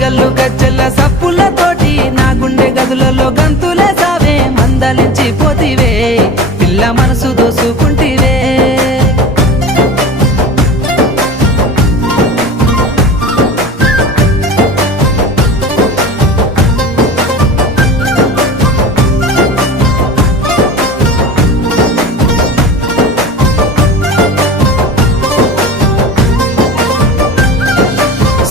గల్లు గజ్జల్ల సప్పులతోటి నా గుండె గదులలో గంతులే సావే మందలించి పోతివే పిల్ల మనసు దోసుకుంటే